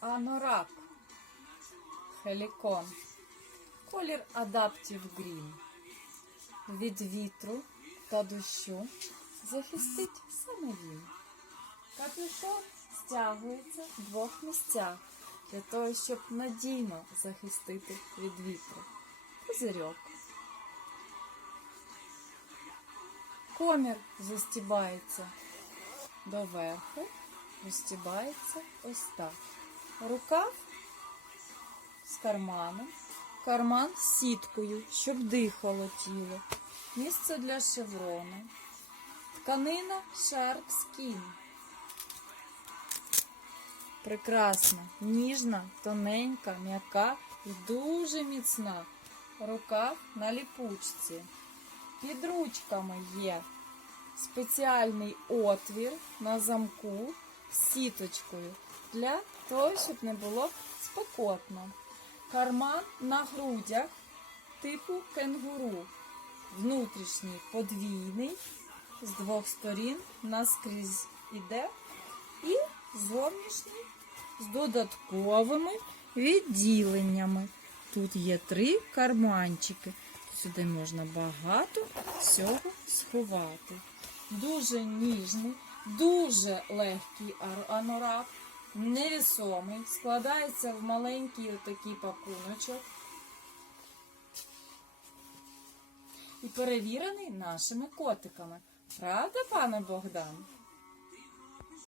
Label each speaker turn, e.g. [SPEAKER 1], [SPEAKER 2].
[SPEAKER 1] Анорак. Хелікон. Колір Adaptive Green. Від вітру та дощу захистить саме він. Капюшон стягується в двох місцях для того, щоб надійно захистити від вітру. Козирьок. Комір застібається доверху, розстібається ось так. Рукав з карманом, карман з сіткою, щоб дихало тіло. Місце для шеврону. Тканина Shark Skin. Прекрасна, ніжна, тоненька, м'яка і дуже міцна. Рукав на ліпучці. Під ручками є спеціальний отвір на замку з сіточкою для того, щоб не було спекотно. Карман на грудях типу кенгуру. Внутрішній подвійний, з двох сторін наскрізь іде, і зовнішній з додатковими відділеннями. Тут є три карманчики. Сюди можна багато всього сховати. Дуже ніжний, дуже легкий анорак, невісомий, складається в маленький отакий пакуночок. І перевірений нашими котиками. Правда, пане Богдан?